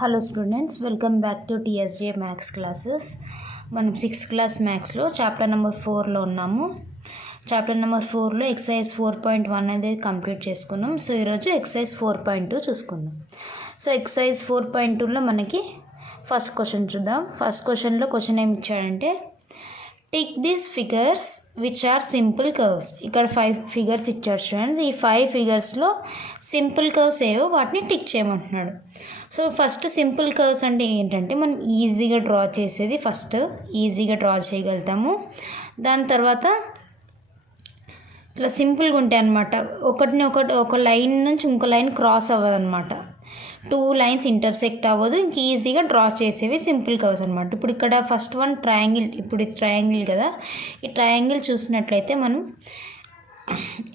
Hello students, welcome back to TSJ maths classes. మనం 6th class మ్యాథ్స్లో chapter number 4లో ఉన్నాము. Chapter number 4లో exercise 4.1 అనేది complete చేసుకున్నాం. So ఈరోజు ఎక్సర్సైజ్ 4.2 చూసుకుందాం. సో ఎక్సర్సైజ్ 4.2లో మనకి ఫస్ట్ క్వశ్చన్ చూద్దాం. ఫస్ట్ క్వశ్చన్లో క్వశ్చన్ ఏమి ఇచ్చాడంటే, tick these figures which are simple curves. ఇక్కడ 5 ఫిగర్స్ ఇచ్చాడు స్టూడెంట్స్. ఈ 5 ఫిగర్స్లో సింపుల్ కర్వ్స్ ఏవో వాటిని టిక్ చేయమంటున్నాడు. సో ఫస్ట్ సింపుల్ కర్వ్స్ అంటే ఏంటంటే మనం ఈజీగా డ్రా చేసేది, ఫస్ట్ ఈజీగా డ్రా చేయగలుగుతాము. దాని తర్వాత ఇట్లా సింపుల్గా ఉంటాయి అన్నమాట. ఒక లైన్ నుంచి ఇంకో లైన్ క్రాస్ అవ్వదు అనమాట. 2 లైన్స్ ఇంటర్సెక్ట్ అవ్వదు. ఇంక ఈజీగా డ్రా చేసేవి సింపుల్ కర్వ్స్ అనమాట. ఇప్పుడు ఇక్కడ ఫస్ట్ వన్ ట్రయాంగిల్. ఇప్పుడు ఇది ట్రయాంగిల్ కదా, ఈ ట్రయాంగిల్ చూసినట్లయితే మనం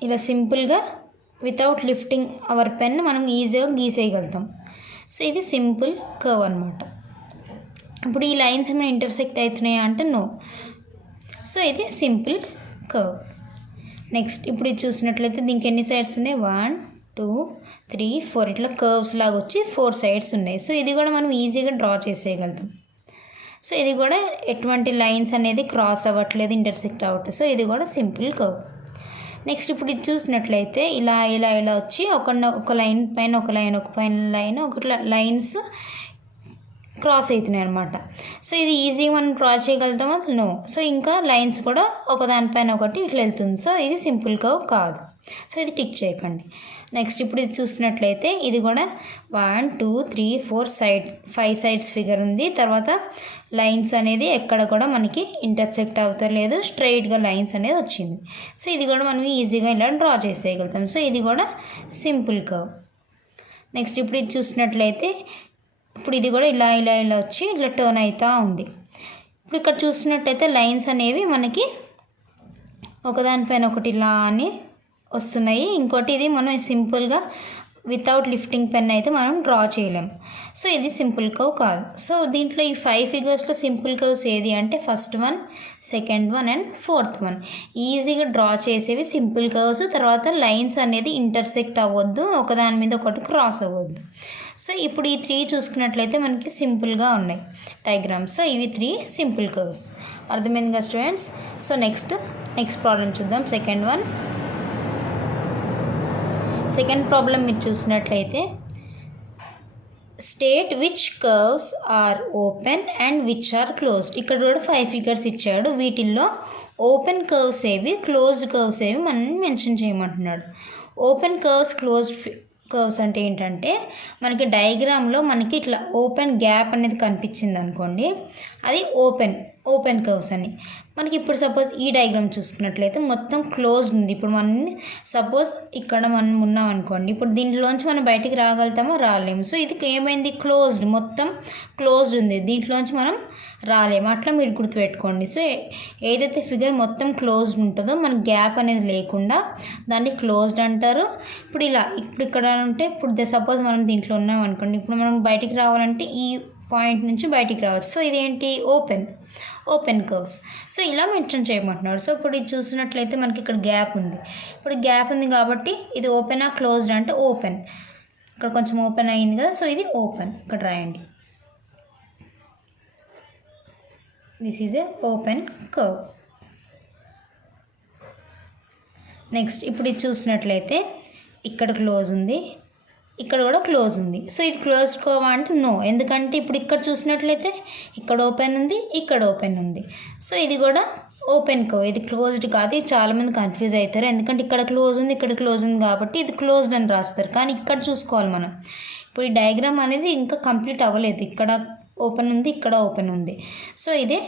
ఇలా సింపుల్గా వితౌట్ లిఫ్టింగ్ అవర్ పెన్ మనం ఈజీగా గీసేయగలుగుతాం. సో ఇది సింపుల్ కర్వ్ అనమాట. ఇప్పుడు ఈ లైన్స్ ఏమైనా ఇంటర్సెక్ట్ అవుతున్నాయా అంటే నో. సో ఇది సింపుల్ కర్వ్. నెక్స్ట్ ఇప్పుడు ఇది చూసినట్లయితే దీనికి ఎన్ని సైడ్స్ ఉన్నాయి? 1 2 3 4 ఇట్లా కర్వ్స్ లాగా వచ్చి 4 సైడ్స్ ఉన్నాయి. సో ఇది కూడా మనం ఈజీగా డ్రా చేసేయగలుగుతాం. సో ఇది కూడా ఎటువంటి లైన్స్ అనేది క్రాస్ అవ్వట్లేదు, ఇంటర్సెక్ట్ అవ్వట్లేదు. సో ఇది కూడా సింపుల్ కర్వ్. నెక్స్ట్ ఇప్పుడు ఇది చూసినట్లయితే ఇలా ఇలా ఇలా వచ్చి ఒక లైన్ పైన ఒక లైన్ ఒక లైన్స్ క్రాస్ అవుతున్నాయి అనమాట. సో ఇది ఈజీగా మనం క్రాస్ చేయగలుగుతామా? నో. సో ఇంకా లైన్స్ కూడా ఒకదానిపైన ఒకటి ఇట్లా వెళ్తుంది. సో ఇది సింపుల్ కర్వ్ కాదు. సో ఇది టిక్ చేయకండి. నెక్స్ట్ ఇప్పుడు ఇది చూసినట్లయితే ఇది కూడా 1 2 3 4 5 సైడ్స్ ఫిగర్ ఉంది. తర్వాత లైన్స్ అనేది ఎక్కడ కూడా మనకి ఇంటర్సెక్ట్ అవుతలేదు, స్ట్రైట్గా లైన్స్ అనేది వచ్చింది. సో ఇది కూడా మనం ఈజీగా ఇలా డ్రా చేసేయగలుగుతాం. సో ఇది కూడా సింపుల్ కర్వ్. నెక్స్ట్ ఇప్పుడు ఇది చూసినట్లయితే ఇప్పుడు ఇది కూడా ఇలా ఇలా ఇలా వచ్చి ఇట్లా టర్న్ అవుతూ ఉంది. ఇప్పుడు ఇక్కడ చూసినట్టయితే లైన్స్ అనేవి మనకి ఒకదానిపైన ఒకటి ఇలా అని వస్తున్నాయి. ఇంకోటి ఇది మనం సింపుల్గా వితౌట్ లిఫ్టింగ్ పెన్ అయితే మనం డ్రా చేయలేము. సో ఇది సింపుల్ కర్వ్ కాదు. సో దీంట్లో ఈ 5 ఫిగర్స్లో సింపుల్ కర్వ్స్ ఏది అంటే first one, second one and fourth one. ఈజీగా డ్రా చేసేవి సింపుల్ కర్వ్స్. తర్వాత లైన్స్ అనేది ఇంటర్సెక్ట్ అవ్వద్దు, ఒకదాని మీద ఒకటి క్రాస్ అవ్వద్దు. సో ఇప్పుడు ఈ 3 చూసుకున్నట్లయితే మనకి సింపుల్గా ఉన్నాయి డయాగ్రామ్స్. సో ఇవి 3 సింపుల్ కర్వ్స్. అర్థమైంది కదా స్టూడెంట్స్? సో నెక్స్ట్ ప్రాబ్లం చూద్దాం. సెకండ్ ప్రాబ్లం మీరు చూసినట్లయితే, state which curves are open and which are closed. ఇక్కడ కూడా 5 ఫిగర్స్ ఇచ్చాడు. వీటిల్లో ఓపెన్ కర్వ్స్ ఏవి, క్లోజ్డ్ కర్వ్స్ ఏవి మనం మెన్షన్ చేయమంటున్నాడు. ఓపెన్ కర్వ్స్, క్లోజ్డ్ కర్వ్స్ అంటే ఏంటంటే మనకి డయాగ్రామ్లో మనకి ఇట్లా ఓపెన్ గ్యాప్ అనేది కనిపించింది అనుకోండి, అది ఓపెన్ కర్వ్స్ అని. మనకి ఇప్పుడు సపోజ్ ఈ డయాగ్రామ్ చూసుకున్నట్లయితే మొత్తం క్లోజ్డ్ ఉంది. ఇప్పుడు మనం సపోజ్ ఇక్కడ మనం ఉన్నాం అనుకోండి, ఇప్పుడు దీంట్లోంచి మనం బయటికి రాగలుగుతామో రాలేము. సో ఇది ఏమైంది? క్లోజ్డ్, మొత్తం క్లోజ్డ్ ఉంది, దీంట్లోంచి మనం రాలేము. అట్లా మీరు గుర్తుపెట్టుకోండి. సో ఏదైతే ఫిగర్ మొత్తం క్లోజ్డ్ ఉంటుందో మనకి గ్యాప్ అనేది లేకుండా దాన్ని క్లోజ్డ్ అంటారు. ఇప్పుడు ఇక్కడ ఉంటే ఇప్పుడు సపోజ్ మనం దీంట్లో ఉన్నాం అనుకోండి, ఇప్పుడు మనం బయటికి రావాలంటే ఈ పాయింట్ నుంచి బయటికి రావచ్చు. సో ఇదేంటి? Open curves. సో ఇలా మెన్షన్ చేయమంటున్నాడు. సో ఇప్పుడు ఇది చూసినట్లయితే మనకి ఇక్కడ గ్యాప్ ఉంది. ఇప్పుడు గ్యాప్ ఉంది కాబట్టి ఇది ఓపెనా క్లోజ్డ్ అంటే ఓపెన్. ఇక్కడ కొంచెం ఓపెన్ అయింది కదా, సో ఇది ఓపెన్. ఇక్కడ రాయండి, this is a open curve. Next ఇప్పుడు ఇది చూసినట్లయితే ఇక్కడ క్లోజ్ ఉంది, ఇక్కడ కూడా క్లోజ్ ఉంది. సో ఇది క్లోజ్డ్ కర్వ్ అంటే నో. ఎందుకంటే ఇప్పుడు ఇక్కడ చూసినట్లయితే ఇక్కడ ఓపెన్ ఉంది, ఇక్కడ ఓపెన్ ఉంది. సో ఇది కూడా ఓపెన్ కర్వ్, ఇది క్లోజ్డ్ కాదు. ఇది చాలామంది కన్ఫ్యూజ్ అవుతారు. ఎందుకంటే ఇక్కడ క్లోజ్ ఉంది, ఇక్కడ క్లోజ్ ఉంది కాబట్టి ఇది క్లోజ్డ్ అని రాస్తారు. కానీ ఇక్కడ చూసుకోవాలి మనం. ఇప్పుడు ఈ డయాగ్రామ్ అనేది ఇంకా కంప్లీట్ అవ్వలేదు. ఇక్కడ ఓపెన్ ఉంది, ఇక్కడ ఓపెన్ ఉంది. సో ఇదే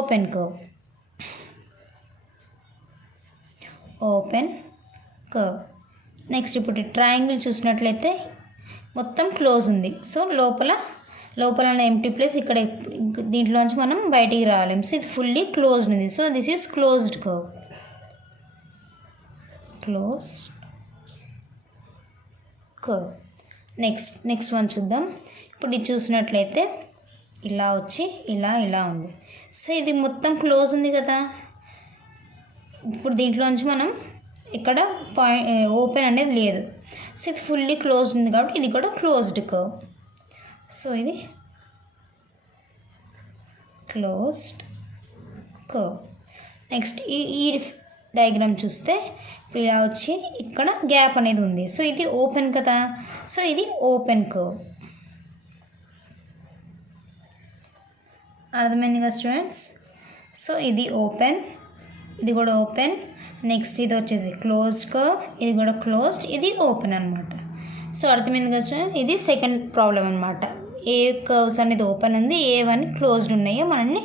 ఓపెన్ కర్వ్. నెక్స్ట్ ఇప్పుడు ట్రయాంగిల్ చూసినట్లయితే మొత్తం క్లోజ్ ఉంది. సో లోపల ఎంప్టీ ప్లేస్, ఇక్కడ దీంట్లోంచి మనం బయటికి రాలేము. సో ఇది ఫుల్లీ క్లోజ్డ్ ఉంది. So this is closed curve. Next one చూద్దాం. ఇప్పుడు ఇది చూసినట్లయితే ఇలా వచ్చి ఇలా ఉంది. సో ఇది మొత్తం క్లోజ్ ఉంది కదా. ఇప్పుడు దీంట్లోంచి మనం ఇక్కడ ఓపెన్ అనేది లేదు. సో ఇది ఫుల్లీ క్లోజ్డ్ ఉంది కాబట్టి ఇది కూడా క్లోజ్డ్ కర్వ్. సో ఇది క్లోజ్డ్ కర్వ్. నెక్స్ట్ ఈ డయాగ్రామ్ చూస్తే ఇప్పుడు ఇలా వచ్చి ఇక్కడ గ్యాప్ అనేది ఉంది. సో ఇది ఓపెన్ కదా, సో ఇది ఓపెన్ కర్వ్. అర్థమైంది కదా స్టూడెంట్స్? సో ఇది ఓపెన్, ఇది కూడా ఓపెన్. నెక్స్ట్ ఇది వచ్చేసి క్లోజ్డ్ కర్వ్, ఇది కూడా క్లోజ్డ్, ఇది ఓపెన్ అనమాట. సో అర్థమైంది కదా స్టూడెంట్స్? ఇది సెకండ్ ప్రాబ్లం అనమాట. ఏ కర్వ్స్ అనేది ఓపెన్ ఉంది, ఏవన్నీ క్లోజ్డ్ ఉన్నాయో మనల్ని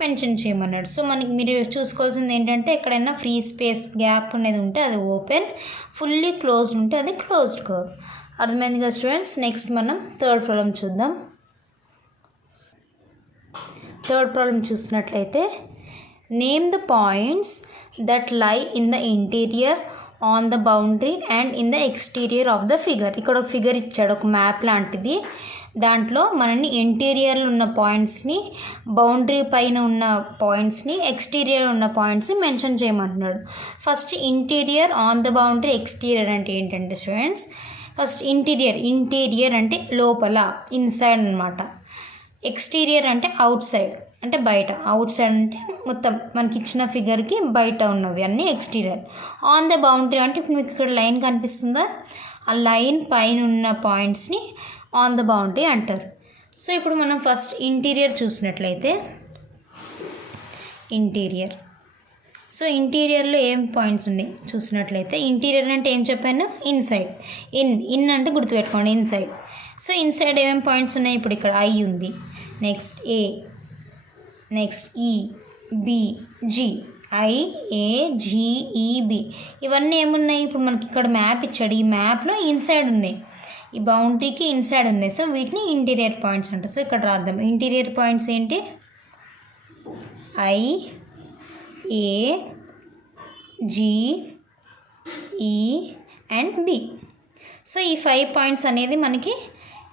మెన్షన్ చేయమన్నాడు. సో మనకి మీరు చూసుకోవాల్సింది ఏంటంటే ఎక్కడైనా ఫ్రీ స్పేస్ గ్యాప్ అనేది ఉంటే అది ఓపెన్, ఫుల్లీ క్లోజ్డ్ ఉంటే అది క్లోజ్డ్ కర్వ్. అర్థమైంది కదా స్టూడెంట్స్? నెక్స్ట్ మనం థర్డ్ ప్రాబ్లం చూద్దాం. థర్డ్ ప్రాబ్లం చూసినట్లయితే నేమ్ ద పాయింట్స్ దట్ లై in the interior on the boundary and in the exterior of the figure. ఇక్కడ ఒక ఫిగర్ ఇచ్చాడు, ఒక మ్యాప్ లాంటిది. దాంట్లో మనని ఇంటీరియర్లో ఉన్న పాయింట్స్ని, బౌండరీ పైన ఉన్న పాయింట్స్ని, ఎక్స్టీరియర్ ఉన్న పాయింట్స్ని మెన్షన్ చేయమంటున్నాడు. First interior on the boundary, exterior అంటే ఏంటంటే స్టూడెంట్స్, ఫస్ట్ ఇంటీరియర్ అంటే లోపల, ఇన్సైడ్ అనమాట. ఎక్స్టీరియర్ అంటే అవుట్ సైడ్, అంటే బయట. అవుట్ సైడ్ అంటే మొత్తం మనకి ఇచ్చిన ఫిగర్కి బయట ఉన్నవి అన్నీ ఎక్స్టీరియర్. ఆన్ ద బౌండరీ అంటే ఇప్పుడు మీకు ఇక్కడ లైన్ కనిపిస్తుందా, ఆ లైన్ పైన ఉన్న పాయింట్స్ని ఆన్ ద బౌండరీ అంటారు. సో ఇప్పుడు మనం ఫస్ట్ ఇంటీరియర్ చూసినట్లయితే ఇంటీరియర్. సో ఇంటీరియర్లో ఏం పాయింట్స్ ఉన్నాయి చూసినట్లయితే, ఇంటీరియర్ అంటే ఏం చెప్పాను, ఇన్సైడ్. ఇన్ అంటే గుర్తుపెట్టుకోండి, ఇన్సైడ్. సో ఇన్సైడ్ ఏమేమి పాయింట్స్ ఉన్నాయి, ఇప్పుడు ఇక్కడ ఐ ఉంది, next A, next E, B, G. I, A, G, E, B ఇవన్నీ ఏమున్నాయి, ఇప్పుడు మనకి ఇక్కడ మ్యాప్ ఇచ్చాడు, ఈ మ్యాప్లో ఇన్సైడ్ ఉన్నాయి, ఈ బౌండరీకి ఇన్సైడ్ ఉన్నాయి. సో వీటిని ఇంటీరియర్ పాయింట్స్ అంటారు. సో ఇక్కడ రాద్దాం. ఇంటీరియర్ పాయింట్స్ ఏంటి, I, A, G, E and B. So ఈ 5 పాయింట్స్ అనేది మనకి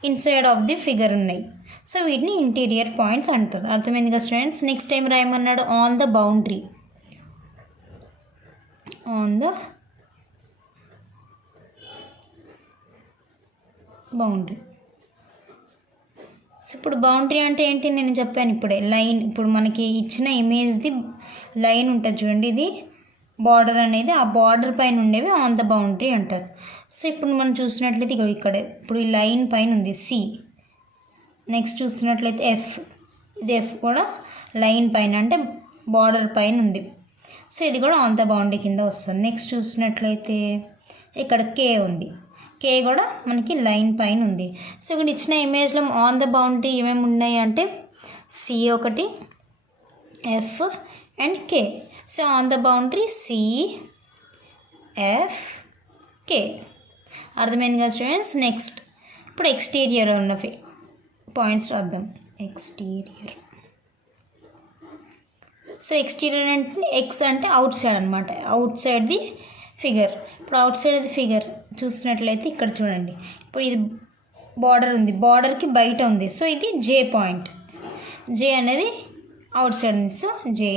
ఇన్సైడ్ ఆఫ్ ది ఫిగర్ ఉన్నాయి. సో వీటిని ఇంటీరియర్ పాయింట్స్ అంటారు. అర్థమైంది కదా స్టూడెంట్స్? నెక్స్ట్ టైం రాయమన్నాడు on the boundary. On the boundary. So ఇప్పుడు బౌండరీ అంటే ఏంటి నేను చెప్పాను ఇప్పుడే, లైన్. ఇప్పుడు మనకి ఇచ్చిన ఇమేజ్ది లైన్ ఉంటుంది చూడండి, ఇది బార్డర్ అనేది, ఆ బార్డర్ పైన ఉండేవి ఆన్ ద బౌండరీ అంటారు. సో ఇప్పుడు మనం చూసినట్లయితే ఇక్కడ ఇప్పుడు ఈ లైన్ పైన ఉంది సి. నెక్స్ట్ చూస్తున్నట్లయితే ఎఫ్, ఇది ఎఫ్ కూడా లైన్ పైన అంటే బార్డర్ పైన ఉంది. సో ఇది కూడా ఆన్ ద బౌండరీ కింద వస్తుంది. నెక్స్ట్ చూసినట్లయితే ఇక్కడ కే ఉంది, కే కూడా మనకి లైన్ పైన ఉంది. సో ఇక్కడ ఇచ్చిన ఇమేజ్లో ఆన్ ద బౌండరీ ఏమేమి ఉన్నాయి అంటే సి ఒకటి, F and K. So on the boundary C, F, K. అర్థమైంది కదా స్టూడెంట్స్? నెక్స్ట్ ఇప్పుడు ఎక్స్టీరియర్ ఉన్నవి పాయింట్స్ రాద్దాం. ఎక్స్టీరియర్. సో ఎక్స్టీరియర్ అంటే ఎక్స్ అంటే అవుట్ సైడ్ అనమాట, అవుట్ సైడ్ ది ఫిగర్. ఇప్పుడు అవుట్ సైడ్ ది ఫిగర్ చూసినట్లయితే ఇక్కడ చూడండి, ఇప్పుడు ఇది బార్డర్ ఉంది, బార్డర్కి బయట ఉంది. సో ఇది జే పాయింట్, జే అనేది అవుట్ సైడ్ ఉంది. సో జే.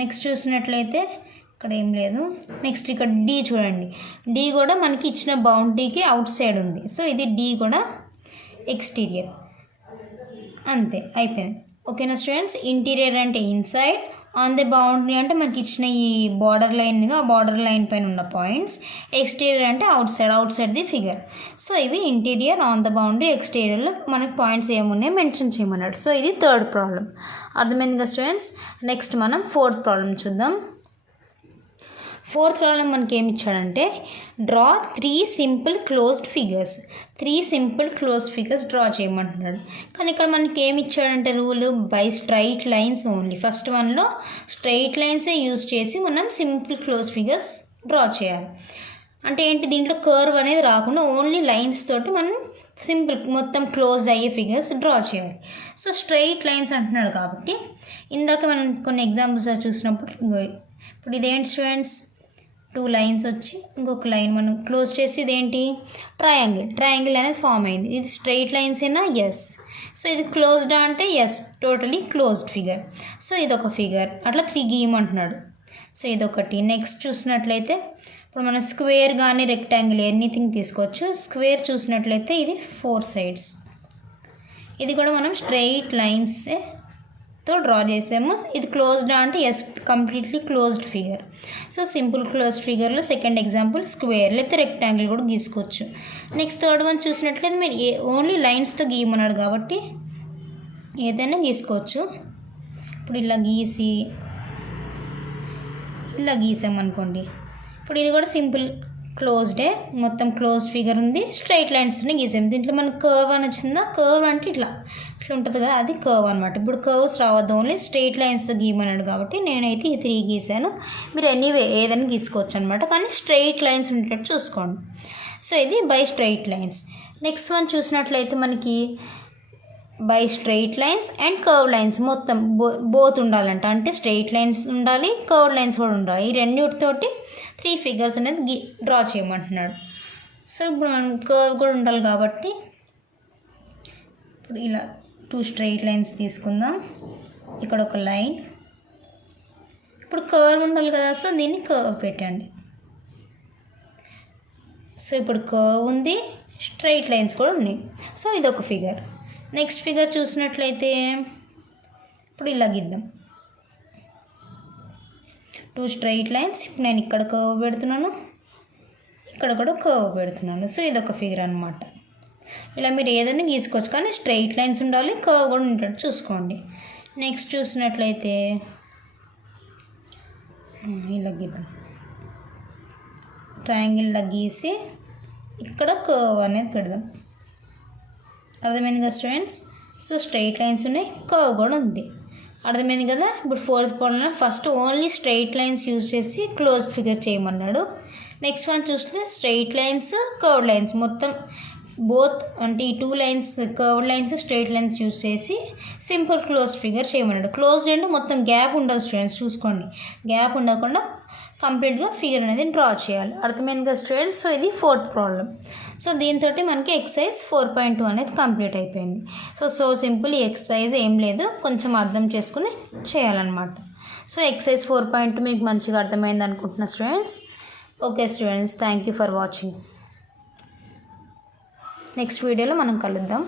నెక్స్ట్ చూసినట్లయితే ఇక్కడ ఏం లేదు. నెక్స్ట్ ఇక్కడ డి చూడండి, డి కూడా మనకి ఇచ్చిన బౌండరీకి అవుట్ సైడ్ ఉంది. సో ఇది డి కూడా ఎక్స్టీరియర్. అంతే, అయిపోయింది. ఓకేనా స్టూడెంట్స్? ఇంటీరియర్ అంటే ఇన్సైడ్, ఆన్ ది బౌండరీ అంటే మనకి ఇచ్చిన ఈ బార్డర్ లైన్గా ఆ బార్డర్ లైన్ పైన ఉన్న పాయింట్స్, ఎక్స్టీరియర్ అంటే outside the figure. So ఇవి ఇంటీరియర్, ఆన్ ద బౌండరీ, ఎక్స్టీరియర్లో మనకి పాయింట్స్ ఏమున్నాయో మెన్షన్ చేయమన్నాడు. సో ఇది థర్డ్ ప్రాబ్లం. అర్థమైంది కదా స్టూడెంట్స్? నెక్స్ట్ మనం ఫోర్త్ ప్రాబ్లం చూద్దాం. ఫోర్త్ ప్రాబ్లం మనకి ఏమి ఇచ్చాడంటే draw 3 simple closed figures. 3 simple closed figures draw చేయమంటున్నాడు. కానీ ఇక్కడ మనకి ఏమి ఇచ్చాడంటే rule by straight lines only. First వన్లో స్ట్రైట్ లైన్సే యూజ్ చేసి మనం సింపుల్ క్లోజ్ ఫిగర్స్ డ్రా చేయాలి. అంటే ఏంటి, దీంట్లో కర్వ్ అనేది రాకుండా ఓన్లీ లైన్స్ తోటి మనం సింపుల్ మొత్తం క్లోజ్ అయ్యే ఫిగర్స్ డ్రా చేయాలి. సో స్ట్రైట్ లైన్స్ అంటున్నాడు కాబట్టి ఇందాక మనం కొన్ని ఎగ్జాంపుల్స్ చూసినప్పుడు ఇప్పుడు ఇదేంటి స్టూడెంట్స్, 2 లైన్స్ వచ్చి ఇంకొక లైన్ మనం క్లోజ్ చేసి ఇదేంటి ట్రయాంగిల్ అనేది ఫామ్ అయింది. ఇది స్ట్రైట్ లైన్స్ అయినా ఎస్. సో ఇది క్లోజ్డ్ అంటే yes, totally closed figure. So ఇదొక ఫిగర్, అట్లా 3 గీయమంటున్నాడు. సో ఇదొకటి. నెక్స్ట్ చూసినట్లయితే ఇప్పుడు మనం స్క్వేర్ కానీ రెక్టాంగిల్ ఎనీథింగ్ తీసుకోవచ్చు. స్క్వేర్ చూసినట్లయితే ఇది 4 సైడ్స్. ఇది కూడా మనం స్ట్రైట్ లైన్స్తో డ్రా చేసాము. ఇది క్లోజ్డ్ అంటే yes completely closed figure. So simple closed ఫిగర్లో సెకండ్ ఎగ్జాంపుల్ స్క్వేర్ లేకపోతే రెక్టాంగిల్ కూడా గీసుకోవచ్చు. నెక్స్ట్ థర్డ్ వన్ చూసినట్లయితే మీరు ఓన్లీ లైన్స్తో గీయమన్నాడు కాబట్టి ఏదైనా గీసుకోవచ్చు. ఇప్పుడు ఇలా గీసామనుకోండి. ఇప్పుడు ఇది కూడా సింపుల్ క్లోజ్డే, మొత్తం క్లోజ్డ్ ఫిగర్ ఉంది, స్ట్రైట్ లైన్స్ని గీసాము. దీంట్లో మనకు కర్వ్ అని వచ్చిందా, కర్వ్ అంటే ఇట్లా ఉంటుంది కదా, అది కర్వ్ అనమాట. ఇప్పుడు కర్వ్స్ రావద్దు, ఓన్లీ స్ట్రైట్ లైన్స్తో గీయమన్నాడు కాబట్టి నేనైతే ఈ 3 గీసాను. మీరు ఎనీవే ఏదైనా గీసుకోవచ్చు అనమాట, కానీ స్ట్రైట్ లైన్స్ ఉండేటట్టు చూసుకోండి. సో ఇది by straight lines. Next one చూసినట్లయితే మనకి by straight lines and curve lines మొత్తం బోత్ ఉండాలంట. అంటే స్ట్రైట్ లైన్స్ ఉండాలి, కర్వ్ లైన్స్ కూడా ఉండాలి. ఈ రెండింటితోటి 3 ఫిగర్స్ అనేది డ్రా చేయమంటున్నాడు. సో ఇప్పుడు మనం కర్వ్ కూడా ఉండాలి కాబట్టి ఇప్పుడు ఇలా 2 స్ట్రైట్ లైన్స్ తీసుకుందాం. ఇక్కడ ఒక లైన్, ఇప్పుడు కర్వ్ ఉండాలి కదా, సో దీన్ని కర్వ్ పెట్టండి. సో ఇప్పుడు కర్వ్ ఉంది, స్ట్రైట్ లైన్స్ కూడా ఉన్నాయి. సో ఇదొక ఫిగర్. నెక్స్ట్ ఫిగర్ చూసినట్లయితే ఇప్పుడు ఇలా గీద్దాం. 2 స్ట్రైట్ లైన్స్. ఇప్పుడు నేను ఇక్కడ కర్వ్ పెడుతున్నాను, ఇక్కడ కూడా కర్వ్ పెడుతున్నాను. సో ఇదొక ఫిగర్ అనమాట. ఇలా మీరు ఏదైనా గీసుకోవచ్చు, కానీ స్ట్రైట్ లైన్స్ ఉండాలి, కర్వ్ కూడా ఉండేటట్టు చూసుకోండి. నెక్స్ట్ చూసినట్లయితే ఇలా గీద్దాం. ట్రయాంగిల్లా గీసి ఇక్కడ కర్వ్ అనేది పెడదాం. అర్థమైంది కదా స్టూడెంట్స్? సో స్ట్రైట్ లైన్స్ ఉన్నాయి, కర్వ్ కూడా ఉంది. అర్థమైంది కదా? ఇప్పుడు 4th ప్రాబ్లంలో first only straight lines use చేసి క్లోజ్ ఫిగర్ చేయమన్నాడు. నెక్స్ట్ వన్ చూస్తే స్ట్రైట్ లైన్స్, కర్వ్ లైన్స్ మొత్తం బోత్ అంటే ఈ 2 lines curve lines, straight lines use చేసి సింపుల్ క్లోజ్ ఫిగర్ చేయమన్నాడు. క్లోజ్ అంటే మొత్తం గ్యాప్ ఉండదు స్టూడెంట్స్, చూసుకోండి. గ్యాప్ ఉండకుండా కంప్లీట్గా ఫిగర్ అనేది డ్రా చేయాలి. అర్థమైంది కదా స్టూడెంట్స్? సో ఇది 4th ప్రాబ్లం. సో దీంతో మనకి ఎక్సర్సైజ్ 4.2 అనేది కంప్లీట్ అయిపోయింది. So simple. ఈ ఎక్సర్సైజ్ ఏం లేదు, కొంచెం అర్థం చేసుకుని చేయాలన్నమాట. సో ఎక్సర్సైజ్ 4.2 మీకు మంచిగా అర్థమైంది అనుకుంటున్నా students. Okay students, thank you for watching. Next వీడియోలో మనం కలుద్దాం.